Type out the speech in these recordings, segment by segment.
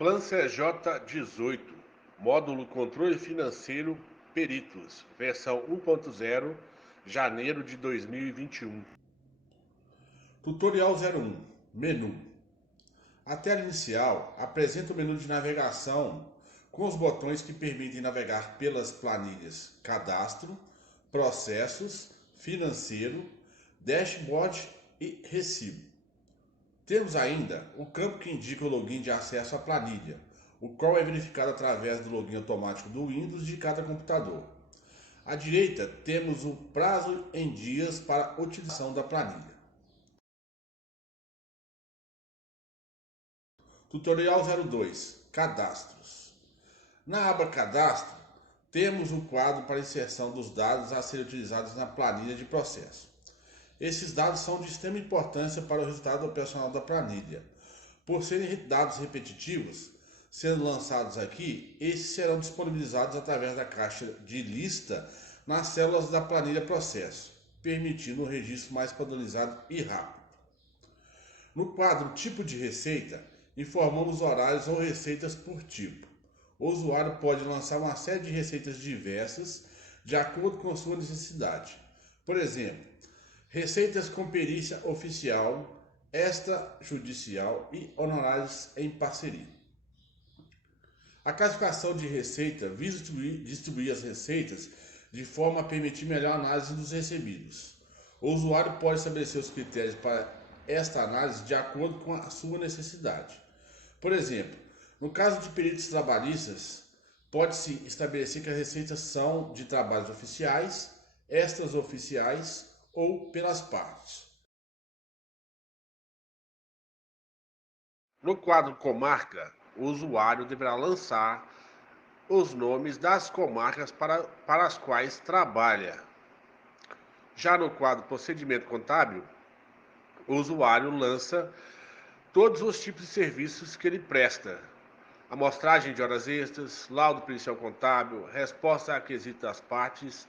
Plan CJ18, módulo Controle Financeiro Peritos, versão 1.0, janeiro de 2021. Tutorial 01. Menu. A tela inicial apresenta o menu de navegação com os botões que permitem navegar pelas planilhas Cadastro, Processos, Financeiro, Dashboard e Recibo. Temos ainda o campo que indica o login de acesso à planilha, o qual é verificado através do login automático do Windows de cada computador. À direita, temos o prazo em dias para a utilização da planilha. Tutorial 02. Cadastros. Na aba Cadastro, temos o quadro para inserção dos dados a serem utilizados na planilha de processo. Esses dados são de extrema importância para o resultado operacional da planilha. Por serem dados repetitivos, sendo lançados aqui, esses serão disponibilizados através da caixa de lista nas células da planilha processo, permitindo um registro mais padronizado e rápido. No quadro Tipo de Receita, informamos horários ou receitas por tipo. O usuário pode lançar uma série de receitas diversas de acordo com a sua necessidade. Por exemplo, receitas com perícia oficial, extrajudicial e honorários em parceria. A classificação de receita visa distribuir as receitas de forma a permitir melhor análise dos recebidos. O usuário pode estabelecer os critérios para esta análise de acordo com a sua necessidade. Por exemplo, no caso de peritos trabalhistas, pode-se estabelecer que as receitas são de trabalhos oficiais, extras oficiais ou pelas partes. No quadro Comarca, o usuário deverá lançar os nomes das comarcas para as quais trabalha. Já no quadro Procedimento Contábil, o usuário lança todos os tipos de serviços que ele presta: amostragem de horas extras, laudo pericial contábil, resposta a quesito das partes.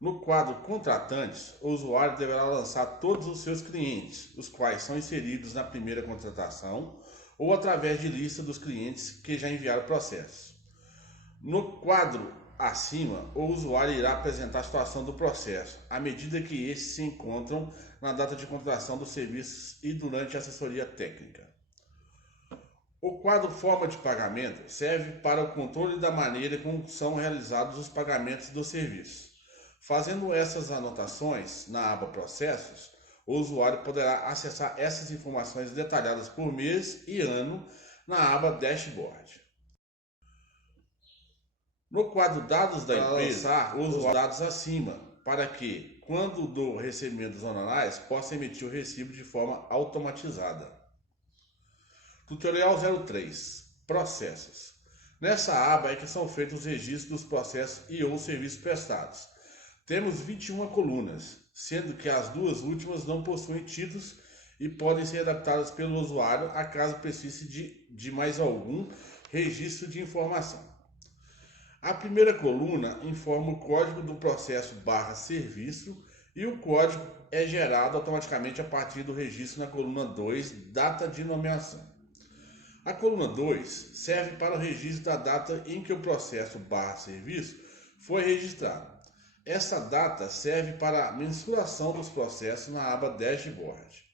No quadro Contratantes, o usuário deverá lançar todos os seus clientes, os quais são inseridos na primeira contratação ou através de lista dos clientes que já enviaram processos. No quadro acima, o usuário irá apresentar a situação do processo, à medida que estes se encontram na data de contratação dos serviços e durante a assessoria técnica. O quadro Forma de Pagamento serve para o controle da maneira como são realizados os pagamentos do serviço. Fazendo essas anotações na aba Processos, o usuário poderá acessar essas informações detalhadas por mês e ano na aba Dashboard. No quadro Dados da empresa, os dados acima, para que, quando do recebimento dos honorários, possa emitir o recibo de forma automatizada. Tutorial 03. Processos. Nessa aba é que são feitos os registros dos processos e ou serviços prestados. Temos 21 colunas, sendo que as duas últimas não possuem títulos e podem ser adaptadas pelo usuário a caso precise de mais algum registro de informação. A primeira coluna informa o código do processo /serviço e o código é gerado automaticamente a partir do registro na coluna 2, data de nomeação. A coluna 2 serve para o registro da data em que o processo /serviço foi registrado. Essa data serve para a mensuração dos processos na aba Dashboard.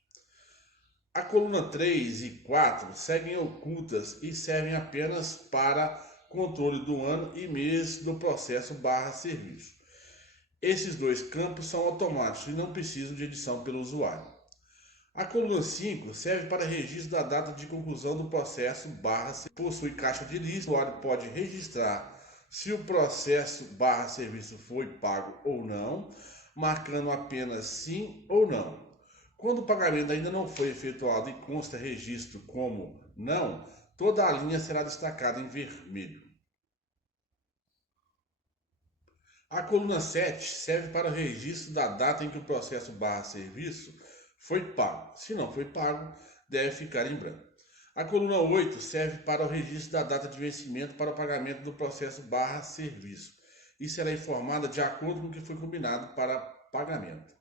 A coluna 3 e 4 seguem ocultas e servem apenas para controle do ano e mês do processo /serviço. Esses dois campos são automáticos e não precisam de edição pelo usuário. A coluna 5 serve para registro da data de conclusão do processo possui caixa de lista. O usuário pode registrar se o processo /serviço foi pago ou não, marcando apenas sim ou não. Quando o pagamento ainda não foi efetuado e consta registro como não, toda a linha será destacada em vermelho. A coluna 7 serve para o registro da data em que o processo /serviço foi pago. Se não foi pago, deve ficar em branco. A coluna 8 serve para o registro da data de vencimento para o pagamento do processo /serviço e será informada de acordo com o que foi combinado para pagamento.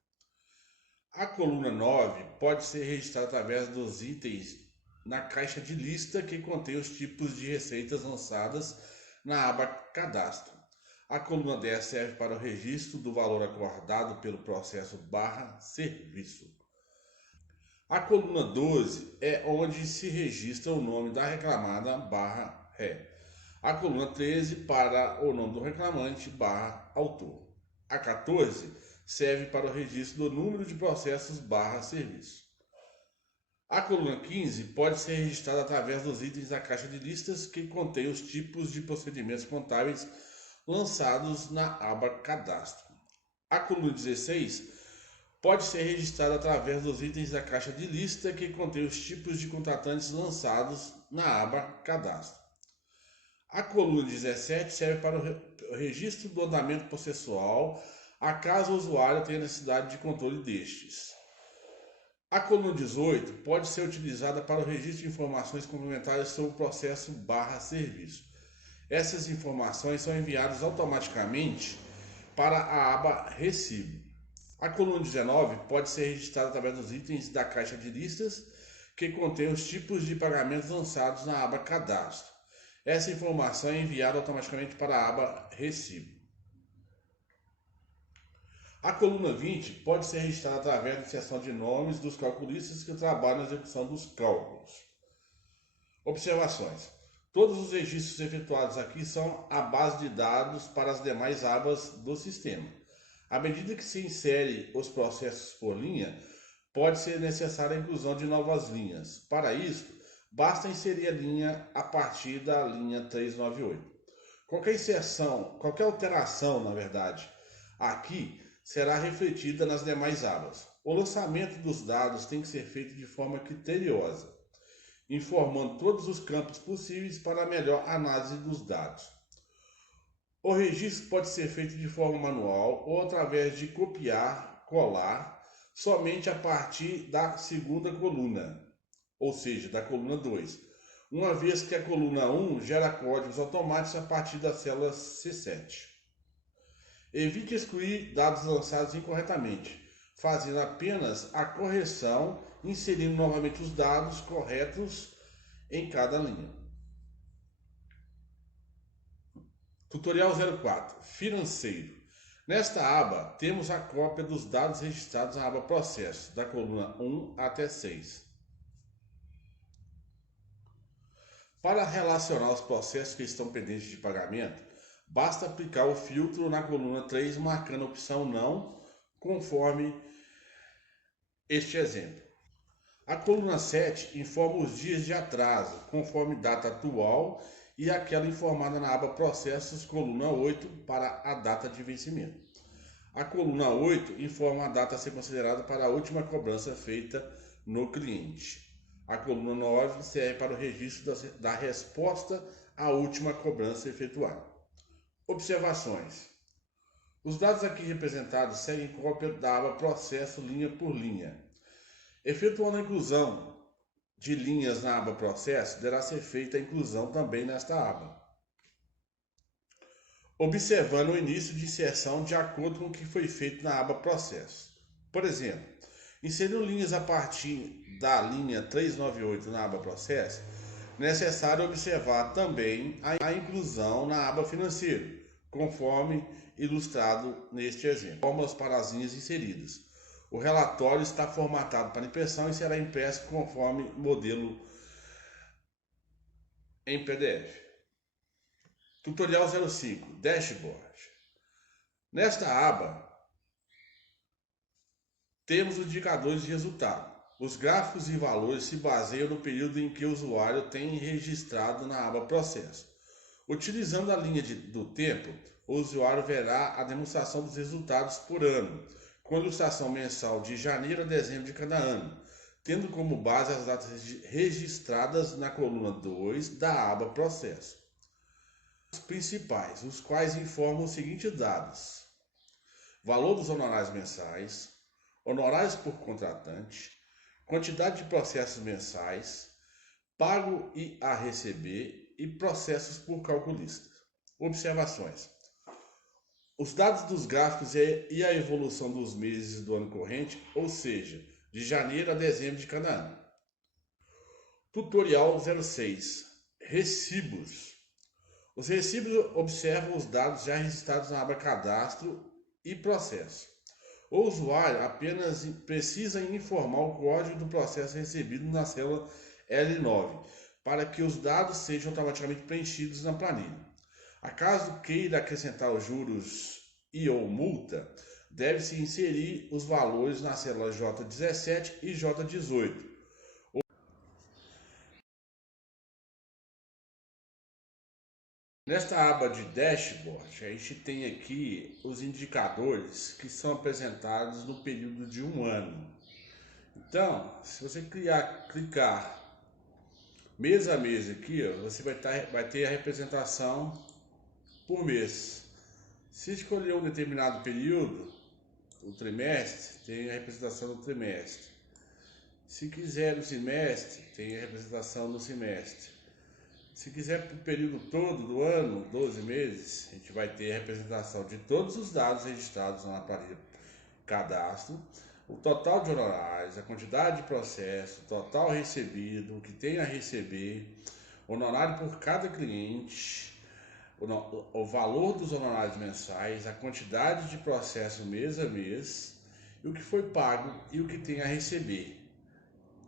A coluna 9 pode ser registrada através dos itens na caixa de lista que contém os tipos de receitas lançadas na aba Cadastro. A coluna 10 serve para o registro do valor acordado pelo processo /serviço. A coluna 12 é onde se registra o nome da reclamada /ré. A coluna 13 para o nome do reclamante /autor. A 14 serve para o registro do número de processos /serviço. A coluna 15 pode ser registrada através dos itens da caixa de listas que contém os tipos de procedimentos contábeis lançados na aba Cadastro. A coluna 16 pode ser registrada através dos itens da caixa de lista que contém os tipos de contratantes lançados na aba Cadastro. A coluna 17 serve para o registro do andamento processual, acaso o usuário tenha necessidade de controle destes. A coluna 18 pode ser utilizada para o registro de informações complementares sobre o processo /serviço. Essas informações são enviadas automaticamente para a aba Recibo. A coluna 19 pode ser registrada através dos itens da caixa de listas que contém os tipos de pagamentos lançados na aba Cadastro. Essa informação é enviada automaticamente para a aba Recibo. A coluna 20 pode ser registrada através da seção de nomes dos calculistas que trabalham na execução dos cálculos. Observações. Todos os registros efetuados aqui são a base de dados para as demais abas do sistema. À medida que se insere os processos por linha, pode ser necessária a inclusão de novas linhas. Para isso, basta inserir a linha a partir da linha 398. Qualquer alteração, aqui será refletida nas demais abas. O lançamento dos dados tem que ser feito de forma criteriosa, informando todos os campos possíveis para a melhor análise dos dados. O registro pode ser feito de forma manual ou através de copiar, colar, somente a partir da segunda coluna, ou seja, da coluna 2, uma vez que a coluna 1 gera códigos automáticos a partir da célula C7. Evite excluir dados lançados incorretamente, fazendo apenas a correção, inserindo novamente os dados corretos em cada linha. Tutorial 04. Financeiro. Nesta aba, temos a cópia dos dados registrados na aba Processos, da coluna 1 até 6. Para relacionar os processos que estão pendentes de pagamento, basta aplicar o filtro na coluna 3, marcando a opção Não, conforme este exemplo. A coluna 7 informa os dias de atraso, conforme data atual, e aquela informada na aba Processos, coluna 8, para a data de vencimento. A coluna 8 informa a data a ser considerada para a última cobrança feita no cliente. A coluna 9 serve para o registro da resposta à última cobrança efetuada. Observações. Os dados aqui representados seguem cópia da aba Processo linha por linha. Efetuando a inclusão de linhas na aba Processo, deverá ser feita a inclusão também nesta aba, observando o início de inserção de acordo com o que foi feito na aba Processo. Por exemplo, inserindo linhas a partir da linha 398 na aba Processo, necessário observar também a inclusão na aba Financeiro, conforme ilustrado neste exemplo. Fórmulas para as linhas inseridas. O relatório está formatado para impressão e será impresso conforme modelo em PDF. Tutorial 05. Dashboard. Nesta aba, temos os indicadores de resultado. Os gráficos e valores se baseiam no período em que o usuário tem registrado na aba Processo. Utilizando a linha do tempo, o usuário verá a demonstração dos resultados por ano, com ilustração mensal de janeiro a dezembro de cada ano, tendo como base as datas registradas na coluna 2 da aba Processo. Os principais, os quais informam os seguintes dados: valor dos honorários mensais, honorários por contratante, quantidade de processos mensais, pago e a receber e processos por calculista. Observações. Os dados dos gráficos e a evolução dos meses do ano corrente, ou seja, de janeiro a dezembro de cada ano. Tutorial 06. Recibos. Os recibos observam os dados já registrados na aba Cadastro e Processo. O usuário apenas precisa informar o código do processo recebido na célula L9 para que os dados sejam automaticamente preenchidos na planilha. Acaso queira acrescentar os juros e ou multa, deve-se inserir os valores na célula J17 e J18. Nesta aba de Dashboard, a gente tem aqui os indicadores que são apresentados no período de um ano. Então, se você clicar mês a mês aqui, ó, você vai ter a representação por mês. Se escolher um determinado período, o trimestre, tem a representação do trimestre. Se quiser o semestre, tem a representação do semestre. Se quiser para o período todo do ano, 12 meses, a gente vai ter a representação de todos os dados registrados na planilha cadastro, o total de honorários, a quantidade de processo, o total recebido, o que tem a receber, honorário por cada cliente, o valor dos honorários mensais, a quantidade de processo mês a mês, e o que foi pago e o que tem a receber.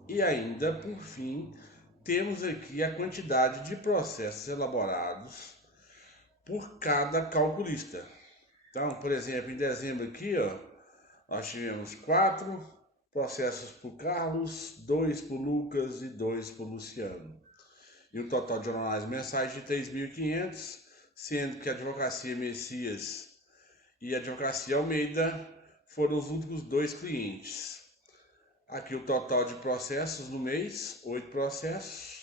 E ainda, por fim, temos aqui a quantidade de processos elaborados por cada calculista. Então, por exemplo, em dezembro aqui, ó, nós tivemos 4 processos por Carlos, 2 por Lucas e 2 por Luciano. E um total de honorários mensais de 3.500, sendo que a Advocacia Messias e a Advocacia Almeida foram os únicos 2 clientes. Aqui o total de processos no mês, 8 processos.